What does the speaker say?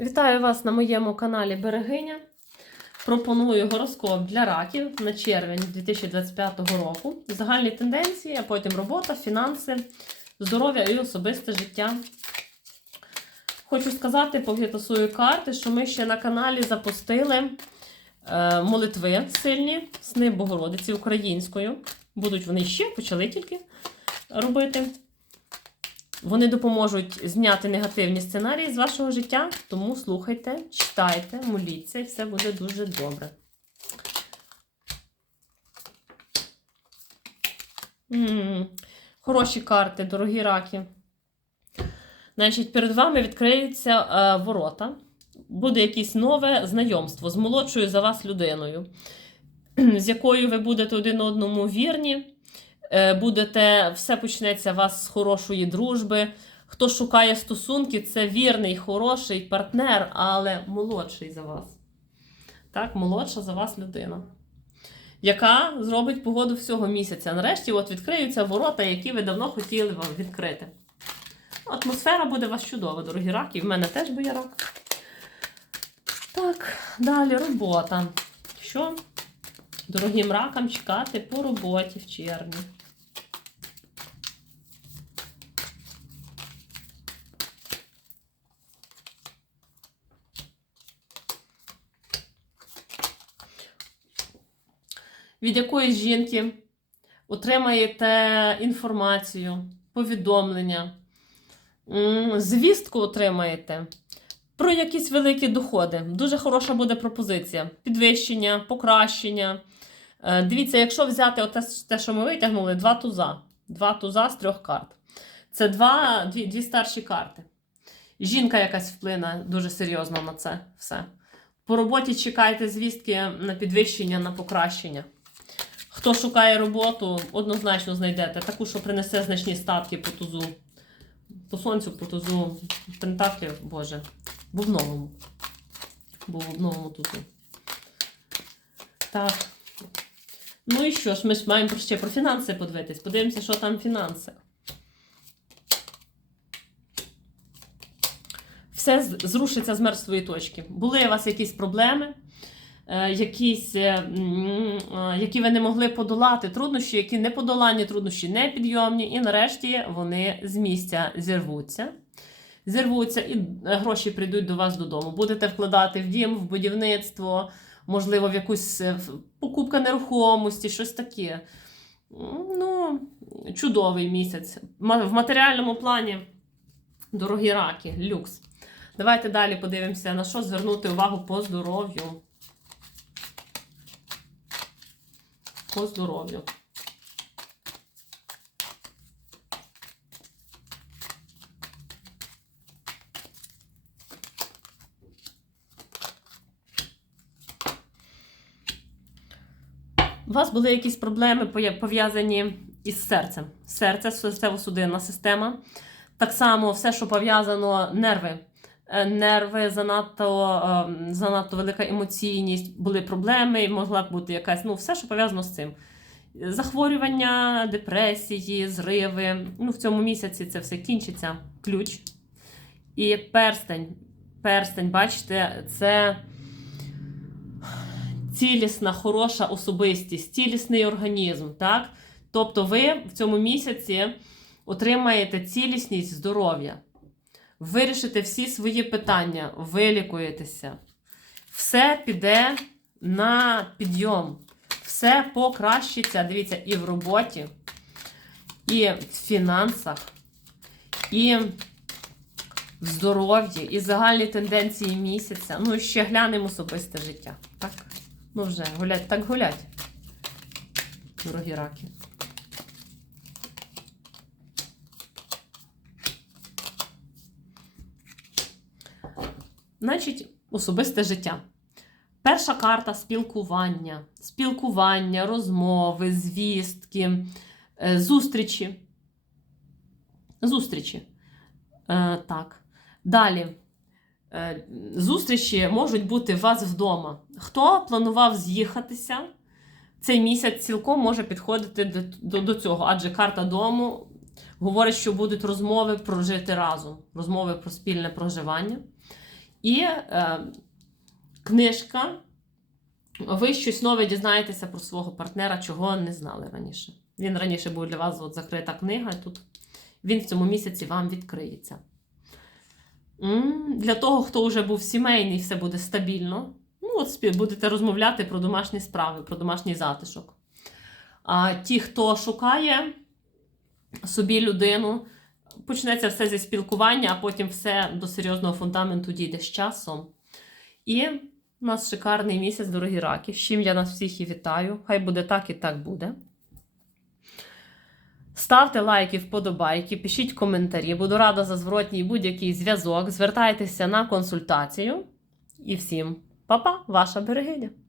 Вітаю вас на моєму каналі Берегиня. Пропоную гороскоп для раків на червень 2025 року. Загальні тенденції, а потім робота, фінанси, здоров'я і особисте життя. Хочу сказати, поки тасую карти, що ми ще на каналі запустили е, молитви сильні, сни Богородиці українською. Будуть вони ще, почали тільки робити. Вони допоможуть зняти негативні сценарії з вашого життя, тому слухайте, читайте, моліться, і все буде дуже добре. М, Хороші карти, дорогі раки. Значить, перед вами відкриються е, ворота. Буде якесь нове знайомство з молодшою за вас людиною, з якою ви будете один одному вірні. Е, будете, все почнеться у вас з хорошої дружби. Хто шукає стосунки, це вірний, хороший партнер, але молодший за вас. Так, молодша за вас людина, яка зробить погоду всього місяця. Нарешті от відкриються ворота, які ви давно хотіли вам відкрити. Атмосфера буде у вас чудова, дорогі раки. В мене теж я рак. Так, далі робота. Що дорогим ракам чекати по роботі в червні? Від якоїсь жінки отримаєте інформацію, повідомлення, звістку отримаєте про якісь великі доходи. Дуже хороша буде пропозиція. Підвищення, покращення. Е, Дивіться, якщо взяти оте, те, що ми витягнули, два туза. Два туза з трьох карт. Це два, дві, дві старші карти. Жінка якась вплине дуже серйозно на це все. По роботі чекайте звістки на підвищення, на покращення. Хто шукає роботу, однозначно знайдете таку, що принесе значні статки по тузу. По сонцю, по тузу Пентаклів, Боже, бубновому. Бубновому тузу. Так. Ну і що ж, ми ж маємо ще про фінанси подивитись. Подивимося, що там фінанси. Все зрушиться з мертвої точки. Були у вас якісь проблеми, якісь, е, е, які ви не могли подолати, труднощі, які не подолані, труднощі не підйомні, і нарешті вони з місця зірвуться. Зірвуться і е, гроші прийдуть до вас додому. Будете вкладати в дім, в будівництво, можливо, в якусь е, покупка нерухомості, щось таке. Ну, чудовий місяць. В матеріальному плані дорогі раки, люкс. Давайте далі подивимося, на що звернути увагу по здоров'ю. По здоров'ю. У вас були якісь проблеми пов'язані із серцем. Серце, серцево-судинна система. Так само все, що пов'язано нерви. Е, Нерви, занадто, ем, занадто велика емоційність, були проблеми, могла б бути якась, ну, все, що пов'язано з цим. Захворювання, депресії, зриви. Ну, в цьому місяці це все кінчиться. Ключ. І перстень. Перстень, бачите, це цілісна, хороша особистість, цілісний організм. Так? Тобто ви в цьому місяці отримаєте цілісність здоров'я, вирішите всі свої питання, вилікуєтеся. Все піде на підйом, все покращиться. Дивіться, і в роботі, і в фінансах, і в здоров'ї, і загальні тенденції місяця. Ну і ще глянемо особисте життя. Так? Ну вже гулять, так гулять. Дорогі раки. Значить, особисте життя. Перша карта спілкування. Спілкування, розмови, звістки, е, зустрічі. Зустрічі. Е, так. Далі. Е, Зустрічі можуть бути у вас вдома. Хто планував з'їхатися, цей місяць цілком може підходити до, до, до цього, адже карта дому говорить, що будуть розмови про жити разом, розмови про спільне проживання. І е, книжка. Ви щось нове дізнаєтеся про свого партнера, чого не знали раніше. Він раніше був для вас от, закрита книга, і тут він в цьому місяці вам відкриється. Для того, хто вже був сімейний, все буде стабільно. Ну, от будете розмовляти про домашні справи, про домашній затишок. А ті, хто шукає собі людину, почнеться все зі спілкування, а потім все до серйозного фундаменту дійде з часом. І у нас шикарний місяць, дорогі раки. З чим я нас всіх і вітаю. Хай буде так і так буде. Ставте лайки, вподобайки, пишіть коментарі. Буду рада за зворотній будь-який зв'язок. Звертайтеся на консультацію. І всім па-па, ваша берегиня!